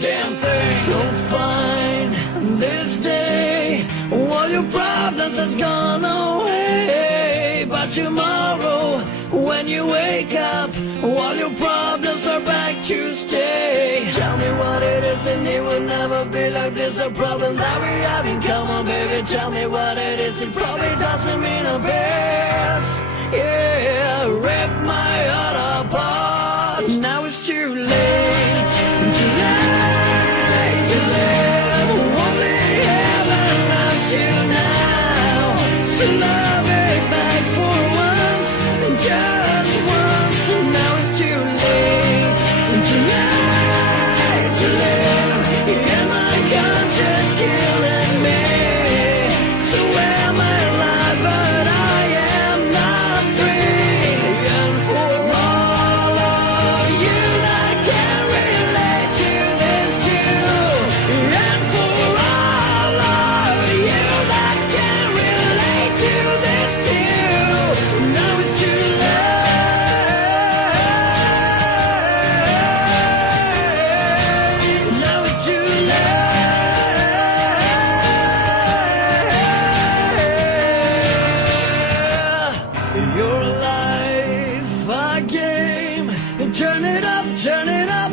damn thing. So fine this day, all your problems has gone away. But tomorrow, when you wake up, all your problems are back to stay. Tell me what it is and it will never be like this. A problem that we have in common, baby. Tell me what it is, it probably doesn't mean a bit. Yeah, rip my heart apart. Now it's too late, too late to live. Only heaven loves you now. So love it back for once, just once. Now it's too late to live. And my conscience killing me. So am I alive, but I am not free. And for all of you that can relate to this too, and for all of you that can relate to this too, now it's too late. Now it's too late. Your life a game. Turn it up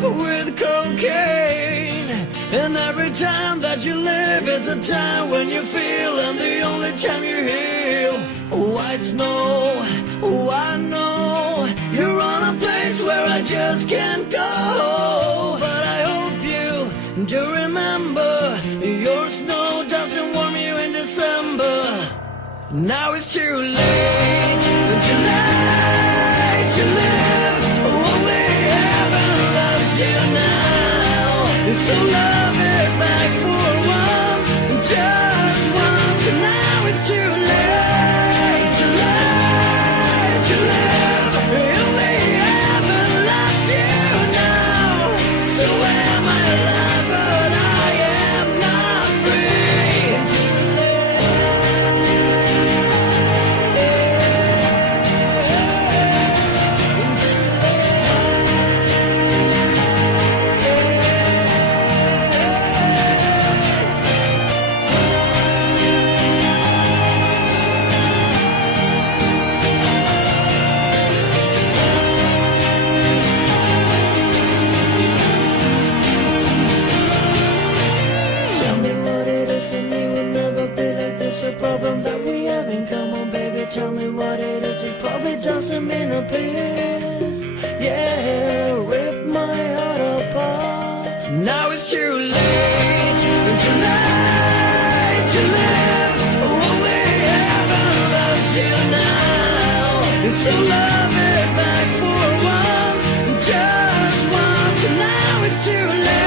with cocaine. And every time that you live is a time when you feel, and the only time you heal. White snow, I know you're on a place where I just can't go. But I hope you do remember, your snow doesn't warm you in December. Now it's too late to live. Only heaven loves you now. So love it back for once, just once. Now it's too late to live. Only heaven loves you now. So am I alive, but I am not free. Too Tell me what it is and it will never be like this. A problem that we have in common, baby. Tell me what it is, it probably doesn't mean a piece. Yeah, rip my heart apart. Now it's too late to live. Only heaven loves you now. So love it back for once, just once. Now it's too late.